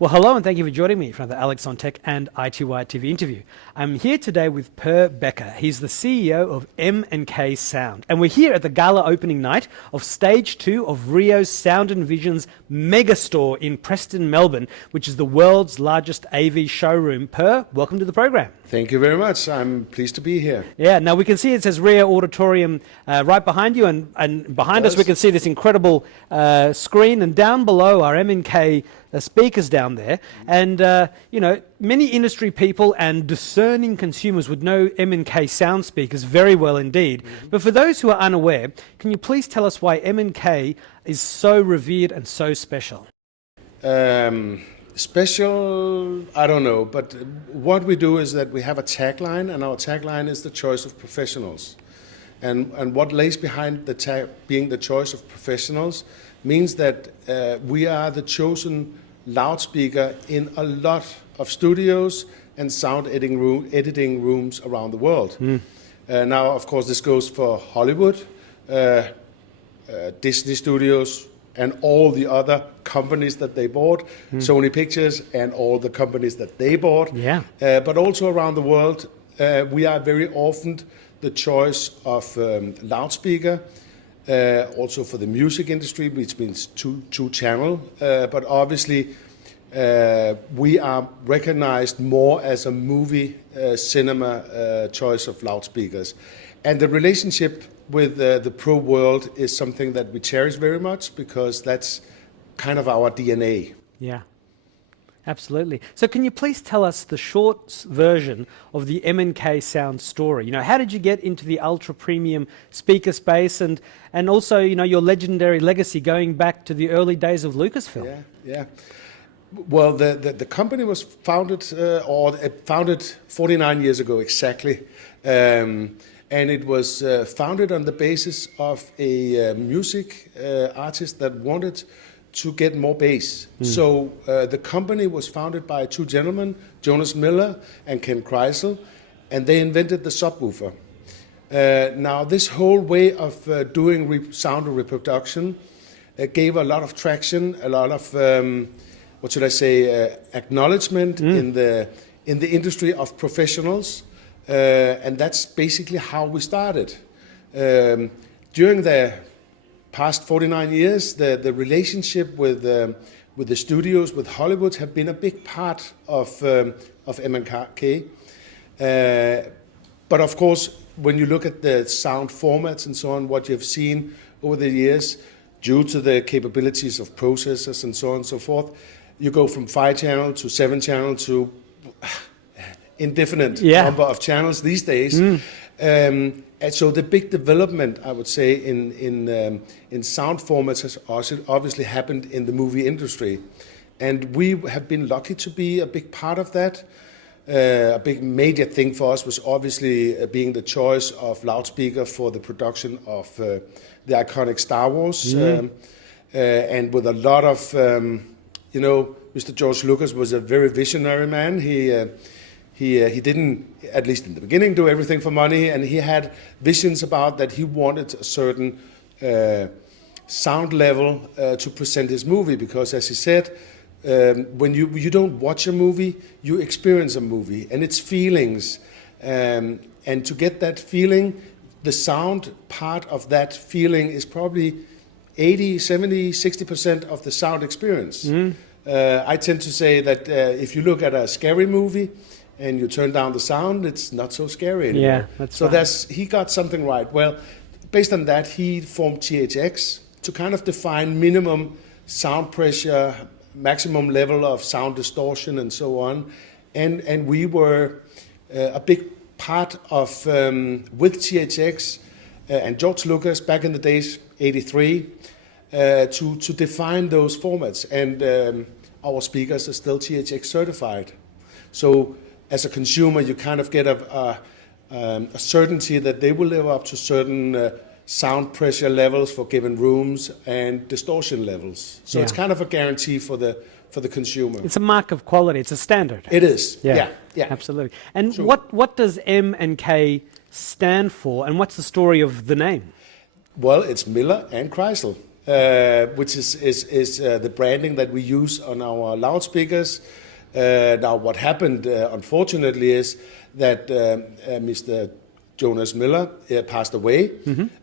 Well, hello and thank you for joining me for another Alex on Tech and ITY TV interview. I'm here today with Per Becker. He's the CEO of M&K Sound. And we're here at the gala opening night of Stage 2 of Rio's Sound and Vision's mega store in Preston, Melbourne, which is the world's largest AV showroom. Per, welcome to the program. Thank you very much. I'm pleased to be here. Yeah, now we can see it says Rio Auditorium right behind you, and behind us we can see this incredible screen, and down below are M&K speakers down there. And, you know, many industry people and discerning consumers would know M&K sound speakers very well indeed. But for those who are unaware, can you please tell us why M&K is so revered and so special? Special, I don't know, but what we do is that we have a tagline, and our tagline is the choice of professionals. And what lays behind the tag being the choice of professionals means that we are the chosen loudspeaker in a lot of studios and sound editing rooms around the world. Now, of course, this goes for Hollywood, Disney Studios, and all the other companies that they bought, Sony Pictures and all the companies that they bought. Yeah. But also around the world, we are very often the choice of loudspeaker, also for the music industry, which means two channel. But obviously, we are recognized more as a movie cinema choice of loudspeakers. And the relationship with the pro world is something that we cherish very much, because that's kind of our DNA. Yeah, absolutely. So can you please tell us the short version of the M&K Sound story? You know, how did you get into the ultra premium speaker space, and also, you know, your legendary legacy going back to the early days of Lucasfilm? Yeah. Well, the company was founded, founded 49 years ago exactly. And it was founded on the basis of a music artist that wanted to get more bass. So the company was founded by two gentlemen, Jonas Miller and Ken Kreisel, and they invented the subwoofer. Now, this whole way of doing sound reproduction gave a lot of traction, a lot of, acknowledgement in the industry of professionals. And that's basically how we started. During the past 49 years, the relationship with the studios, with Hollywood, have been a big part of M&K. But of course, when you look at the sound formats and so on, what you've seen over the years, due to the capabilities of processors and so on and so forth, you go from 5-channel to 7-channel to indefinite number of channels these days. And so the big development, I would say, in sound formats has also obviously happened in the movie industry. And we have been lucky to be a big part of that. A big major thing for us was obviously being the choice of loudspeaker for the production of the iconic Star Wars. And with a lot of, you know, Mr. George Lucas was a very visionary man. He didn't, at least in the beginning, do everything for money, and he had visions about that he wanted a certain sound level to present his movie, because, as he said, when you don't watch a movie, you experience a movie and its feelings. And to get that feeling, the sound part of that feeling is probably 80, 70, 60% of the sound experience. I tend to say that if you look at a scary movie, and you turn down the sound, it's not so scary anymore. Yeah, that's right. So he got something right. Well, based on that, he formed THX to kind of define minimum sound pressure, maximum level of sound distortion, and so on. And we were a big part of, with THX and George Lucas back in the days, 83, to define those formats. And our speakers are still THX certified. So as a consumer, you kind of get a certainty that they will live up to certain sound pressure levels for given rooms and distortion levels. So it's kind of a guarantee for the consumer. It's a mark of quality. It's a standard. It is. Yeah. Absolutely. And what does M&K stand for, and what's the story of the name? Well, it's Miller and Kreisel. which is the branding that we use on our loudspeakers. Now, what happened, unfortunately, is that Mr. Jonas Miller passed away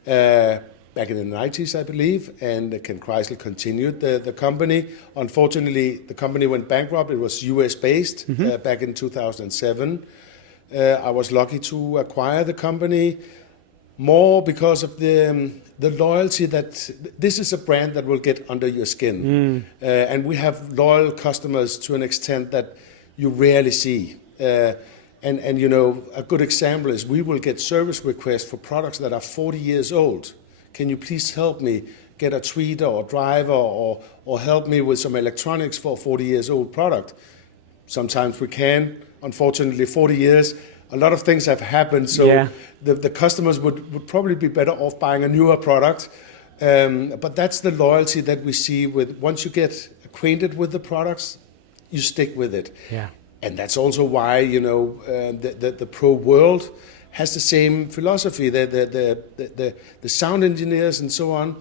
back in the 90s, I believe, and Ken Chrysler continued the company. Unfortunately, the company went bankrupt. It was US-based back in 2007. I was lucky to acquire the company more because of the loyalty that this is a brand that will get under your skin. And we have loyal customers to an extent that you rarely see. And you know, a good example is we will get service requests for products that are 40 years old. Can you please help me get a tweeter or driver or help me with some electronics for a 40 years old product? Sometimes we can. Unfortunately, 40 years, a lot of things have happened, so the customers would probably be better off buying a newer product. But that's the loyalty that we see with once you get acquainted with the products, you stick with it. Yeah. And that's also why, you know, the pro world has the same philosophy. The sound engineers and so on,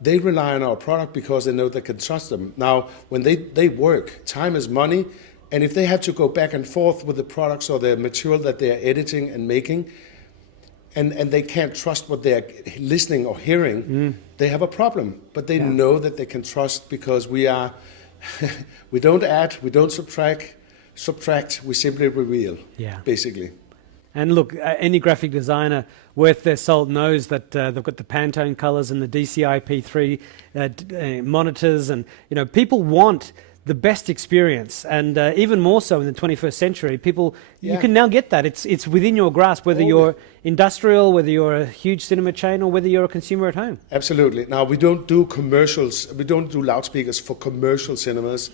they rely on our product because they know they can trust them. Now, when they work, time is money. And if they have to go back and forth with the products or the material that they are editing and making, and they can't trust what they are listening or hearing, they have a problem. But they know that they can trust because we are, we don't add, we don't subtract, we simply reveal, basically. And look, any graphic designer worth their salt knows that they've got the Pantone colors and the DCI P3 monitors, and you know, people want the best experience, and even more so in the 21st century, people, you can now get that. It's within your grasp, whether you're industrial, whether you're a huge cinema chain, or whether you're a consumer at home. Absolutely. Now, we don't do commercials. We don't do loudspeakers for commercial cinemas.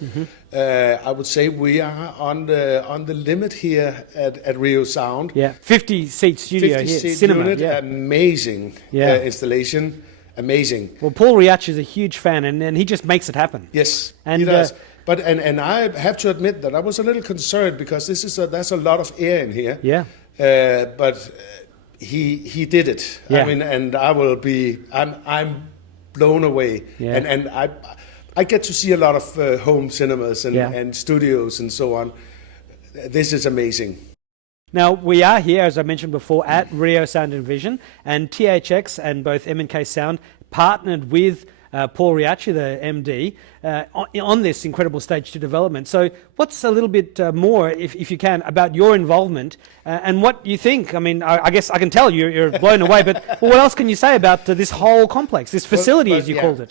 I would say we are on the limit here at Rio Sound. Yeah, 50-seat studio 50 here, seat cinema. Unit, amazing installation, amazing. Well, Paul Riachi is a huge fan, and he just makes it happen. Yes, and he does. But and I have to admit that I was a little concerned because there's a lot of air in here. Yeah. But he did it. Yeah. I mean, and I'm blown away. Yeah. And I get to see a lot of home cinemas and studios and so on. This is amazing. Now, we are here, as I mentioned before, at Rio Sound and Vision, and THX and both M&K Sound partnered with Paul Riachi, the MD, on this incredible stage 2 development. So what's a little bit more, if you can, about your involvement and what you think? I mean, I guess I can tell you're blown away, but what else can you say about this whole complex, this facility, as you called it?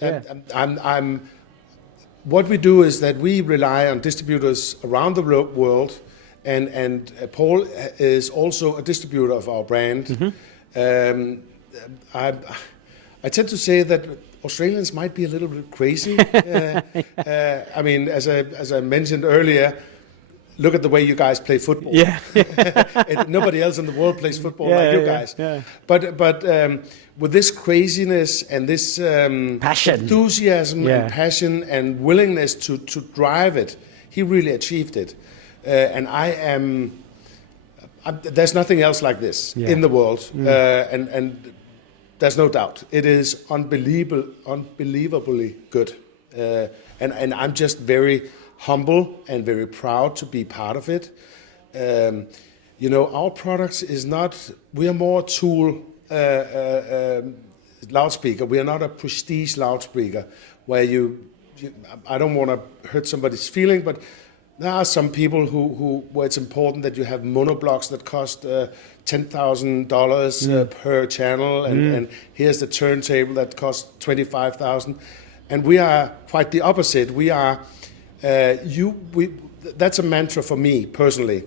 What we do is that we rely on distributors around the world, and Paul is also a distributor of our brand. I tend to say that Australians might be a little bit crazy. I mean, as I mentioned earlier, look at the way you guys play football. Yeah. Nobody else in the world plays football like you guys. Yeah. But with this craziness and this passion, enthusiasm and passion and willingness to drive it, he really achieved it. And there's nothing else like this in the world. And there's no doubt. It is unbelievably good. And I'm just very humble and very proud to be part of it. You know, our products is not, we are more a tool loudspeaker. We are not a prestige loudspeaker where I don't want to hurt somebody's feeling, but there are some people where it's important that you have monoblocks that cost $10,000 per channel, and here's the turntable that costs $25,000, and we are quite the opposite. We are that's a mantra for me personally.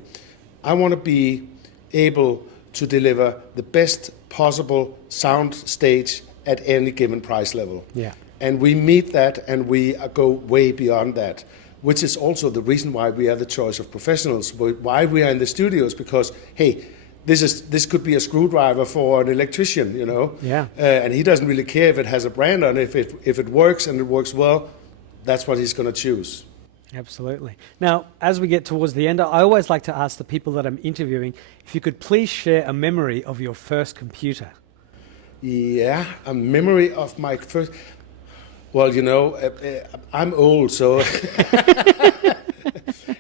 I want to be able to deliver the best possible sound stage at any given price level. Yeah, and we meet that, and we go way beyond that, which is also the reason why we are the choice of professionals, why we are in the studios, because, hey, this could be a screwdriver for an electrician, you know? Yeah. And he doesn't really care if it has a brand on it. If it works and it works well, that's what he's going to choose. Absolutely. Now, as we get towards the end, I always like to ask the people that I'm interviewing if you could please share a memory of your first computer. Yeah, a memory of my first... Well, you know, I'm old, so.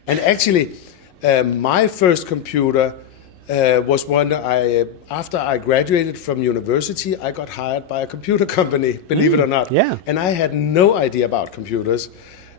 And actually, my first computer was one after I graduated from university, I got hired by a computer company, believe it or not. Yeah. And I had no idea about computers.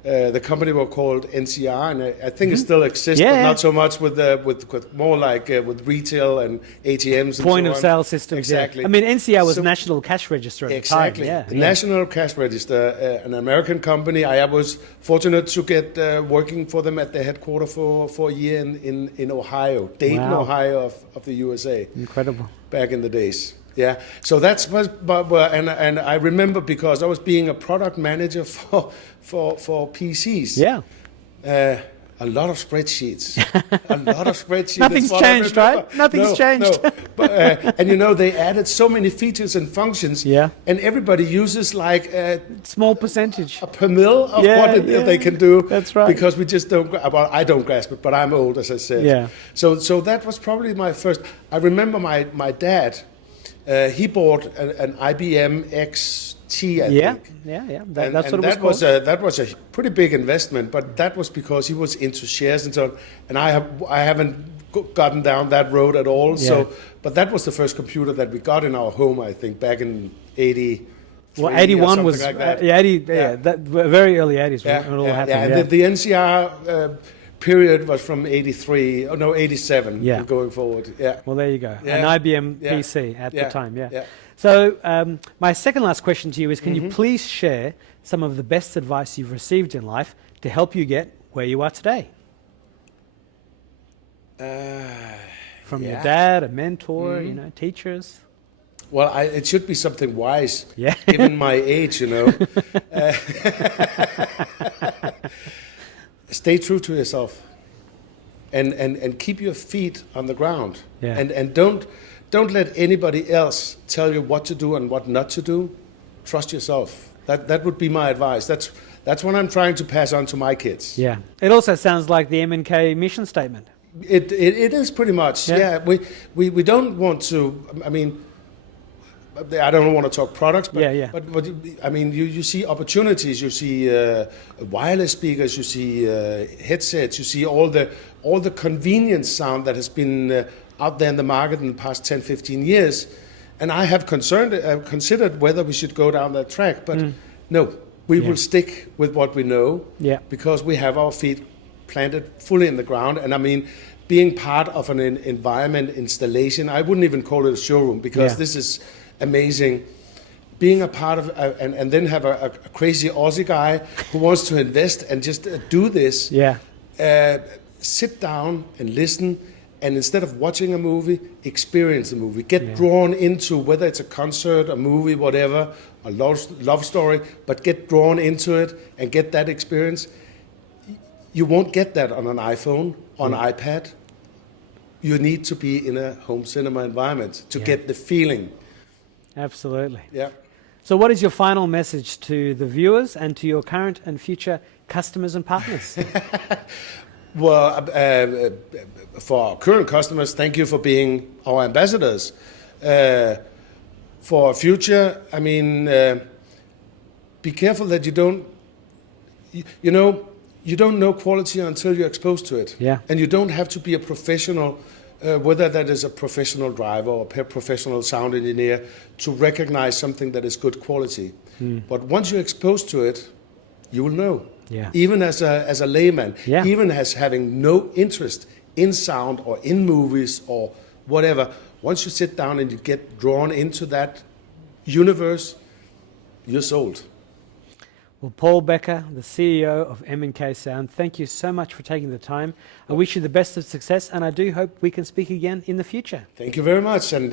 The company was called NCR, and I think it still exists, Yeah, but yeah. not so much with more like with retail and ATMs and Point so of on. sale systems. Exactly. Yeah. I mean, NCR was So- National Cash Register at Exactly. the time. The Yeah. National Cash Register, an American company. I was fortunate to get working for them at the headquarters for a year in Ohio, Dayton, Wow. Ohio of the USA, Incredible. back in the days. Yeah. So that's and I remember because I was being a product manager for PCs. Yeah. A lot of spreadsheets. A lot of spreadsheets. Nothing's That's what I changed, remember. right? Nothing's changed. No. But, and you know, they added so many features and functions. Yeah. And everybody uses like Small percentage. a per mil of Yeah, what yeah. they can do. That's right. Because we just don't. Well, I don't grasp it, but I'm old, as I said. Yeah. So that was probably my first. I remember my dad. He bought an IBM XT, I Yeah. think. Yeah. And That's what it that was called. that was a pretty big investment, but that was because he was into shares and so on. And I haven't gotten down that road at all. Yeah. So, but that was the first computer that we got in our home, I think, back in '80. Well, 81 was like that. yeah, 80. Yeah, that very early 80s when it all happened. And Yeah. the NCR period was from '83. Oh no, '87. Yeah. Going forward. Yeah. Well, there you go. Yeah. An IBM Yeah. PC at the Yeah. time. Yeah. Yeah. So my second last question to you is: can you Mm-hmm. please share some of the best advice you've received in life to help you get where you are today? From your yeah. dad, a mentor, teachers. Well, it should be something wise, Yeah. given my age, you know. Stay true to yourself, and keep your feet on the ground, Yeah. and don't let anybody else tell you what to do and what not to do. Trust yourself. That would be my advice. That's what I'm trying to pass on to my kids. Yeah. It also sounds like the M&K mission statement. It is pretty much. Yeah. Yeah. We don't want to. I mean, I don't want to talk products, but Yeah. but I mean, you see opportunities. You see wireless speakers. You see headsets. You see all the convenience sound that has been out there in the market in the past 10, 15 years. And I have considered whether we should go down that track, but no, we Yeah. will stick with what we know. Yeah. Because we have our feet planted fully in the ground. And I mean, being part of an environment installation, I wouldn't even call it a showroom because Yeah. this is amazing. Being a part of, and then have a crazy Aussie guy who wants to invest and just do this. Yeah. Sit down and listen. And instead of watching a movie, experience the movie. Get Yeah. drawn into whether it's a concert, a movie, whatever, a love story, but get drawn into it and get that experience. You won't get that on an iPhone, on an iPad. You need to be in a home cinema environment to Yeah. get the feeling. Absolutely. Yeah. So what is your final message to the viewers and to your current and future customers and partners? Well, for our current customers, thank you for being our ambassadors. For our future, I mean, be careful that you don't know quality until you're exposed to it. Yeah. And you don't have to be a professional, whether that is a professional driver or a professional sound engineer, to recognize something that is good quality. But once you're exposed to it, you will know. Yeah. Even as a layman, Yeah. even as having no interest in sound or in movies or whatever, once you sit down and you get drawn into that universe, you're sold. Well, Paul Becker, the CEO of M&K Sound, thank you so much for taking the time. I wish you the best of success, and I do hope we can speak again in the future. Thank you very much, and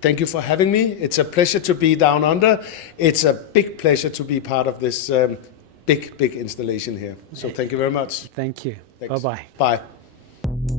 thank you for having me. It's a pleasure to be down under. It's a big pleasure to be part of this big installation here. So thank you very much. Thank you. Thanks. Bye-bye. Bye.